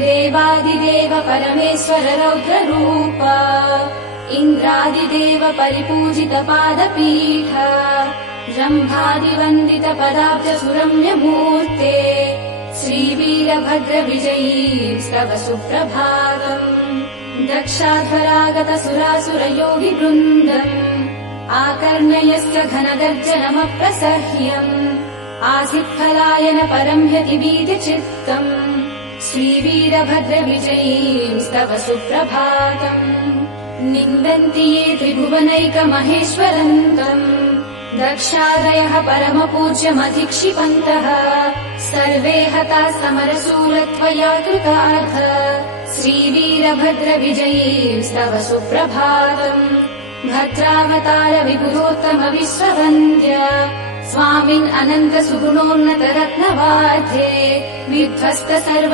देवादिदेव परमेश्वर रौद्ररूप इन्द्रादिदेव परिपूजित पादपीठ रम्भादिवन्दित पदाब्ज सुरम्यमूर्ते श्रीवीरभद्र विजयी स्तव सुप्रभातम् दक्षाध्वरागत सुरासुर योगि वृन्दम् आकर्ण्यश्च घनगर्जनमप्रसह्यम् आसित्फलायन परम् ह्यतिवीति चित्तम् श्रीवीरभद्र विजयी स्तव सुप्रभातम् निन्दन्ति ये त्रिभुवनैकमहेश्वरन्तम् दक्षादयः परमपूज्यमधिक्षिपन्तः सर्वे हता समरशूलत्वया कृतार्थ श्रीवीरभद्र विजयी स्तव सुप्रभातम् भद्रावतार विपुलोत्तम विश्ववन्द्य स्वामिन् अनन्त सुगुणोन्नत रत्नवाध्ये विध्वस्त सर्व